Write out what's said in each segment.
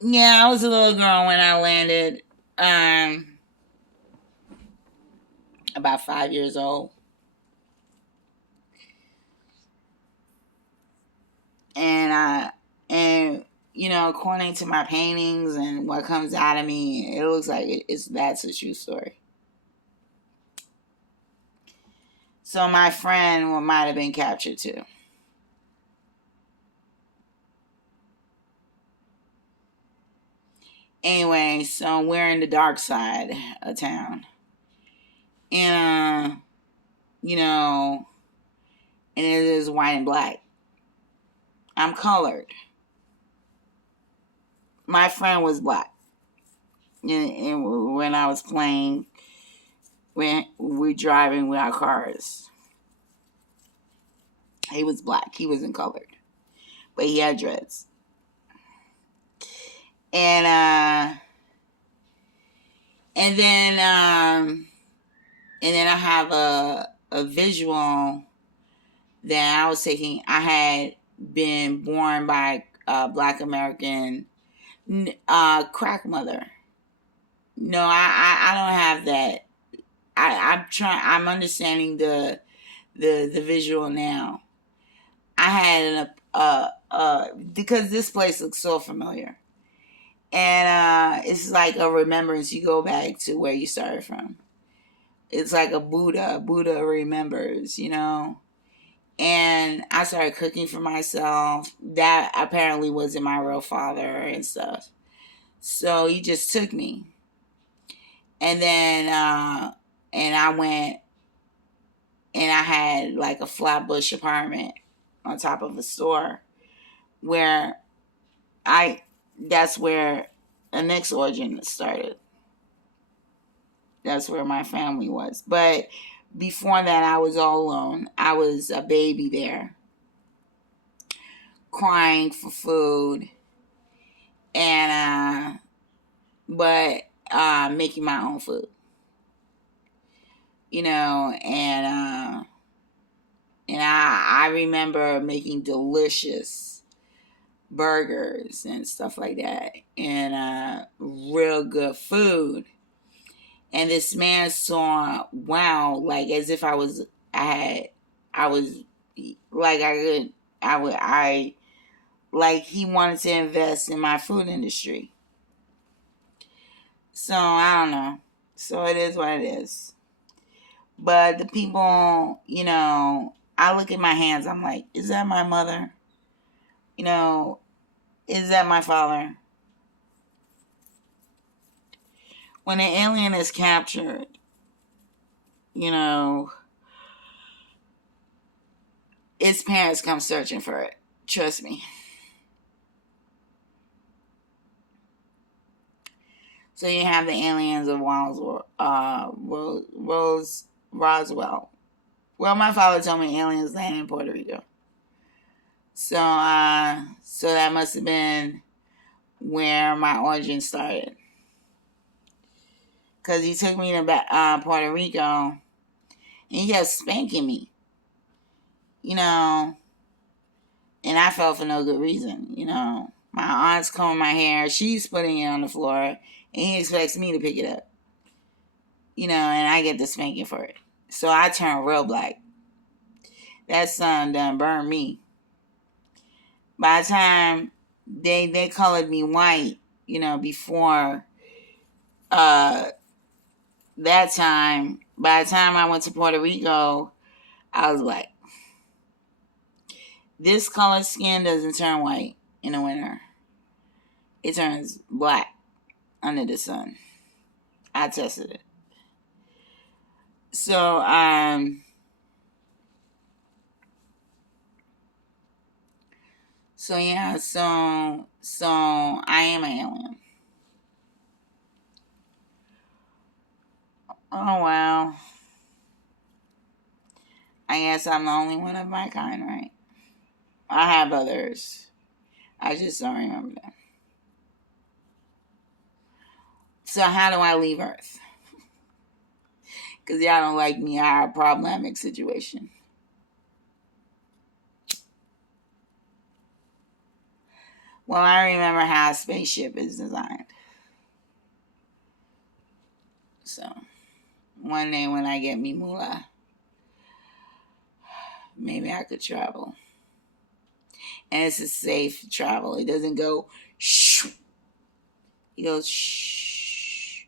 Yeah, I was a little girl when I landed. Um, about 5 years old, and and according to my paintings and what comes out of me, it looks like that's a true story. So my friend might have been captured too. Anyway, so we're in the dark side of town, and you know, and it is white and black. I'm colored. My friend was black, and when I was playing, when we driving with our cars, he was black. He wasn't colored, but he had dreads, and and then and then I have a visual that I was taking. I had been born by a Black American crack mother. No, I don't have that. I'm trying. I'm understanding the visual now. I had because this place looks so familiar, and it's like a remembrance. You go back to where you started from. It's like a Buddha. Buddha remembers, And I started cooking for myself. That apparently wasn't my real father and stuff. So he just took me, and then and I went and I had like a flatbush apartment on top of a store where I that's where the next origin started. That's where my family was. But before that, I was all alone. I was a baby there, crying for food, and but making my own food, and I remember making delicious burgers and stuff like that, and real good food. And this man saw, wow, like as if I was like I could, I would, I like he wanted to invest in my food industry. So I don't know. So it is what it is. But the people, I look at my hands. I'm like, is that my mother? You know, is that my father? When an alien is captured, you know, its parents come searching for it. Trust me. So you have the aliens of Roswell. Well, my father told me aliens land in Puerto Rico. So that must have been where my origin started. Cause he took me to Puerto Rico, and he kept spanking me, you know, and I fell for no good reason. My aunt's combing my hair, she's putting it on the floor, and he expects me to pick it up, and I get the spanking for it. So I turn real black. That sun done burned me. By the time they colored me white, before uh that time, by the time I went to Puerto Rico, I was like, this colored skin doesn't turn white in the winter. It turns black under the sun. I tested it. So yeah, so I am an alien. Oh wow. I guess I'm the only one of my kind, right? I have others. I just don't remember them. So how do I leave Earth? Because y'all don't like me. I have a problematic situation. Well, I remember how a spaceship is designed. So, one day when I get me moolah, maybe I could travel. And it's a safe travel. It doesn't go shh. It goes shh.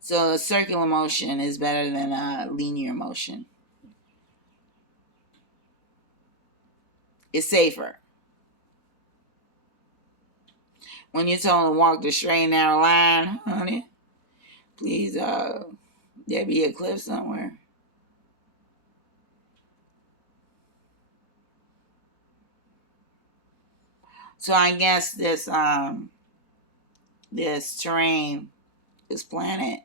So a circular motion is better than a linear motion. It's safer. When you're told to walk the straight and narrow line, honey, please, there be a cliff somewhere. So I guess this terrain, this planet,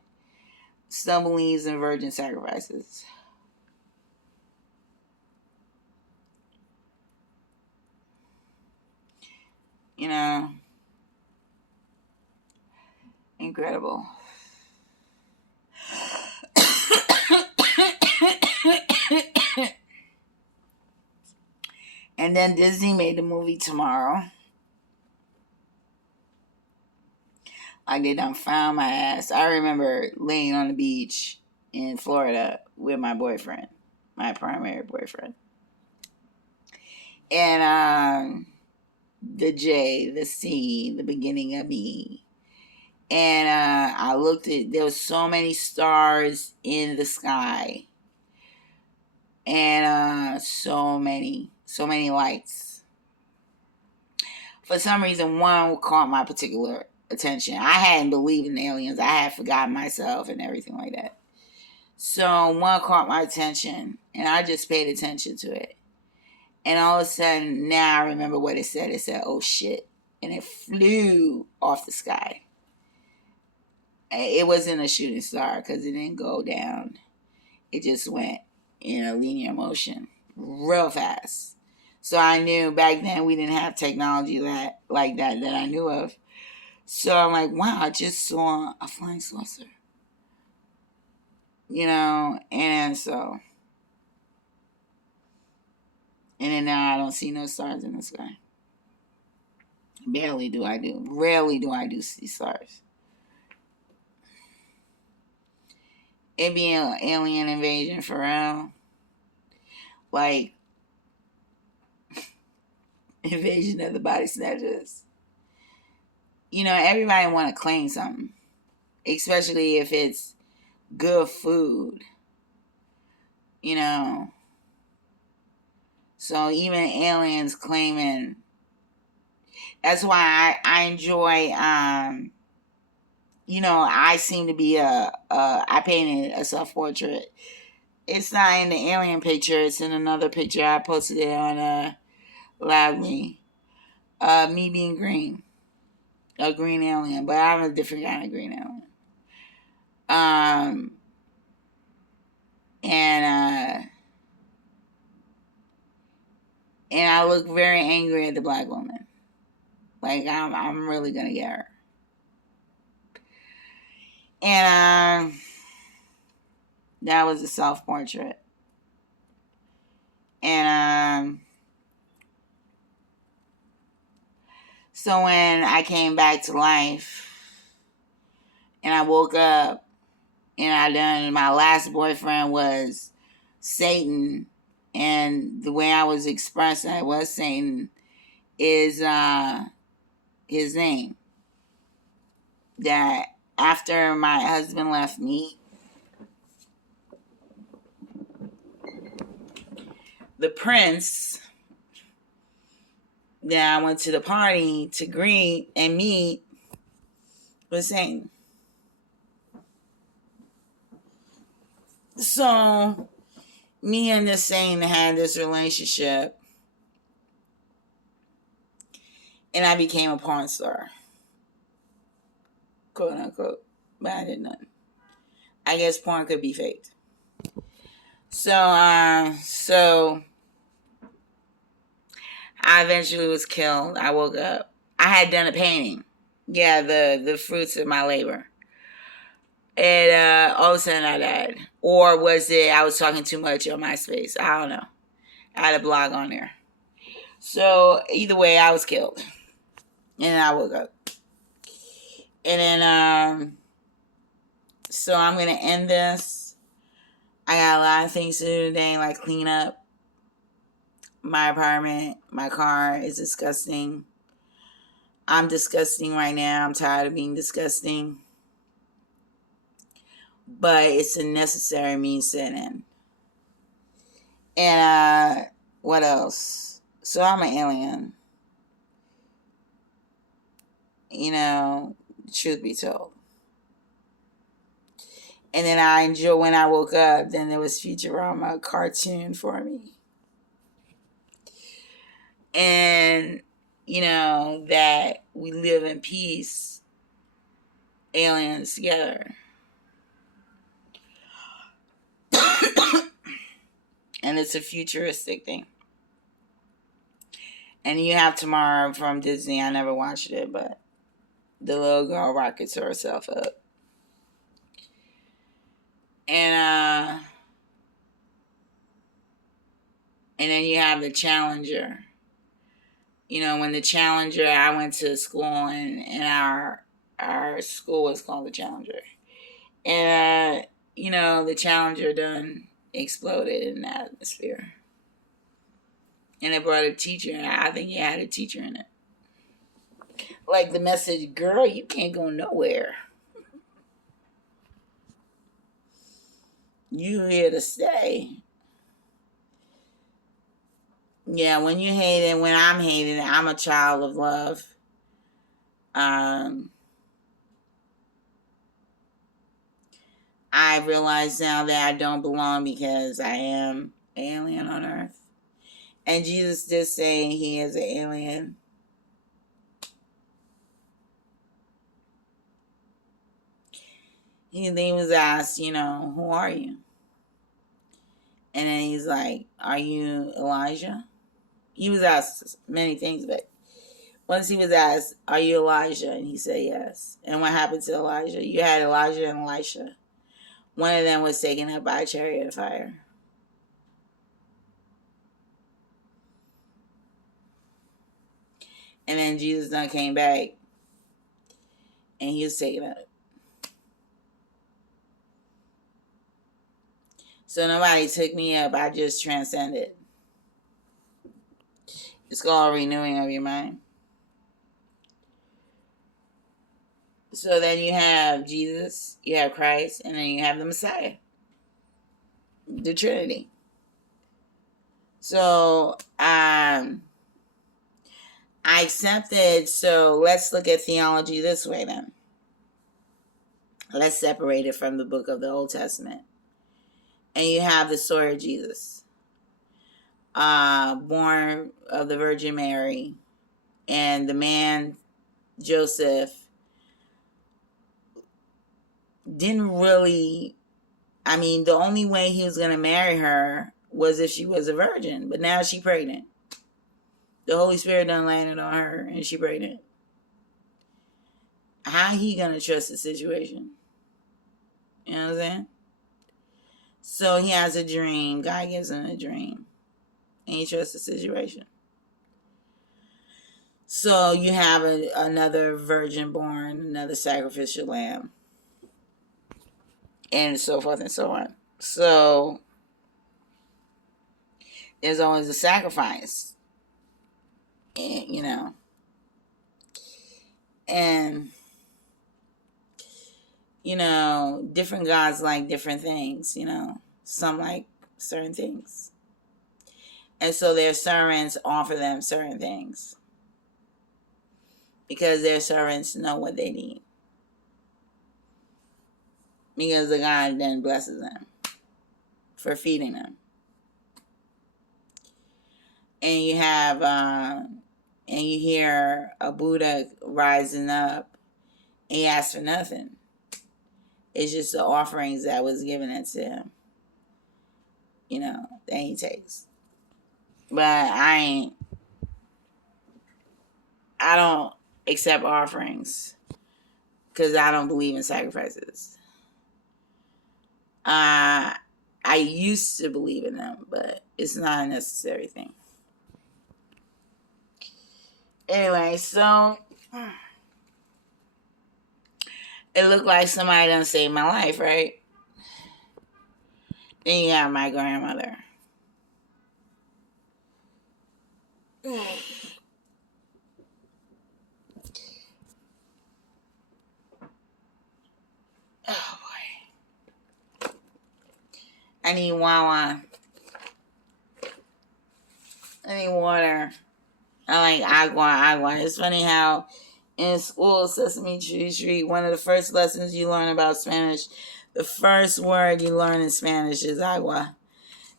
still believes in virgin sacrifices. You know, incredible. And then Disney made the movie Tomorrow. Like they done found my ass. I remember laying on the beach in Florida with my boyfriend, my primary boyfriend. And the J, the C, the beginning of E. And I looked at, there was so many stars in the sky. And so many lights. For some reason, one caught my particular attention. I hadn't believed in aliens. I had forgotten myself and everything like that. So one caught my attention, and I just paid attention to it. And all of a sudden, now I remember what it said. It said, "Oh shit." And it flew off the sky. It wasn't a shooting star because it didn't go down. It just went in a linear motion real fast. So I knew back then we didn't have technology like that I knew of. So I'm like, wow, I just saw a flying saucer. You know, and so, and then now I don't see no stars in the sky. Rarely do I see stars. It be an alien invasion for real. Like, invasion of the body snatchers. You know, everybody want to claim something. Especially if it's good food. You know. So even aliens claiming. That's why I enjoy, you know, I seem to be I painted a self-portrait. It's not in the alien picture. It's in another picture. I posted it on Loudly. Me being green. A green alien. But I'm a different kind of green alien. And I look very angry at the black woman. Like, I'm really going to get her. And that was a self-portrait. And so when I came back to life and I woke up and my last boyfriend was Satan, and the way I was expressing it was Satan, is his name. That after my husband left me, the prince that I went to the party to greet and meet was Satan. So me and this Satan had this relationship, and I became a porn star, quote unquote. But I did nothing. I guess porn could be faked. So I eventually was killed. I woke up. I had done a painting. Yeah, the fruits of my labor. And all of a sudden I died. Or was it I was talking too much on MySpace? I don't know. I had a blog on there. So either way, I was killed. And then I woke up. And then, so I'm going to end this. I got a lot of things to do today, like clean up my apartment. My car is disgusting. I'm disgusting right now. I'm tired of being disgusting. But it's a necessary means to an end. And what else? So I'm an alien. You know, truth be told. And then I enjoy when I woke up, then there was Futurama cartoon for me. And, you know, that we live in peace, aliens together. And it's a futuristic thing. And you have Tomorrow from Disney. I never watched it, but the little girl rockets herself up. And then you have the Challenger. You know, when the Challenger, I went to school and our school was called the Challenger. And, you know, the Challenger done exploded in the atmosphere. And it brought a teacher. I think it had a teacher in it. Like the message, girl, you can't go nowhere. You here to stay. Yeah, when you hate it, when I'm hating it, I'm a child of love. I realize now that I don't belong because I am an alien on Earth. And Jesus did say he is an alien. He was asked, you know, who are you? And then he's like, are you Elijah? He was asked many things, but once he was asked, are you Elijah? And he said yes. And what happened to Elijah? You had Elijah and Elisha. One of them was taken up by a chariot of fire. And then Jesus done came back and he was taken up. So nobody took me up. I just transcended. It's called renewing of your mind. So then you have Jesus, you have Christ, and then you have the Messiah. The Trinity. So I accepted. So let's look at theology this way then. Let's separate it from the book of the Old Testament. And you have the story of Jesus. Born of the Virgin Mary. And the man, Joseph, didn't really... I mean, the only way he was going to marry her was if she was a virgin. But now she's pregnant. The Holy Spirit done landed on her and she pregnant. How he going to trust the situation? You know what I'm saying? So he has a dream. God gives him a dream. And he trusts the situation. So you have another virgin born, another sacrificial lamb. And so forth and so on. So there's always a sacrifice. And, you know. And, you know, different gods like different things, you know. Some like certain things. And so their servants offer them certain things. Because their servants know what they need. Because the God then blesses them for feeding them. And you have, and you hear a Buddha rising up, and he asks for nothing. It's just the offerings that was given it to him. You know, that he takes. But I don't accept offerings because I don't believe in sacrifices. I used to believe in them, but it's not a necessary thing. Anyway, so it looked like somebody done saved my life, right? Then you have my grandmother. Oh boy. I need Wawa. I need water. I like agua. It's funny how in school, Sesame Street, one of the first lessons you learn about Spanish, the first word you learn in Spanish is agua.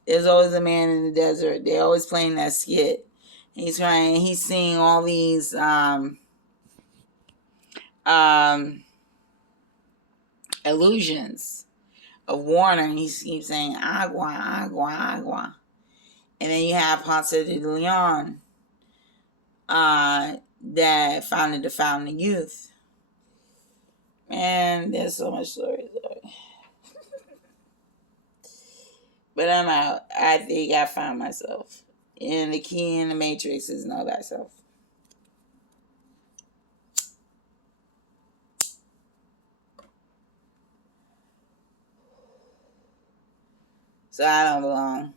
There's always a man in the desert. They're always playing that skit. He's seeing all these illusions of water, and he keeps saying agua, agua, agua. And then you have Ponce de Leon that founded the Fountain of Youth. Man, there's so much stories. But I'm out. I think I found myself. And the key in the Matrix is know thyself. So I don't belong.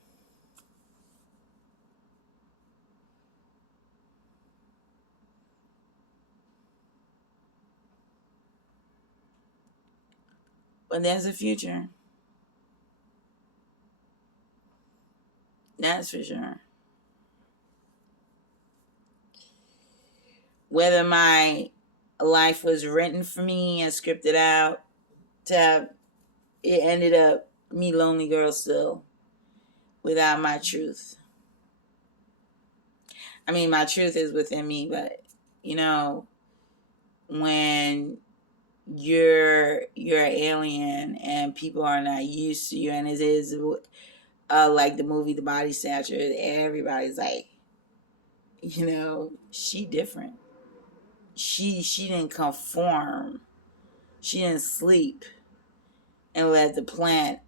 But there's a future. That's for sure. Whether my life was written for me and scripted out to have, it ended up me lonely girl still without my truth. I mean, my truth is within me, but you know, when you're an alien and people are not used to you, and it is like the movie The Body Snatchers, everybody's like, you know, she different. She didn't conform. She didn't sleep and let the plant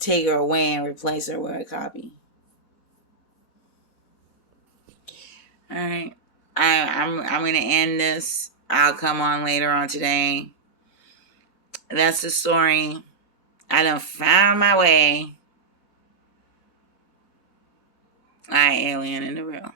take her away and replace her with a copy. All right, I'm gonna end this. I'll come on later on today. That's the story. I done found my way. I alien in the real.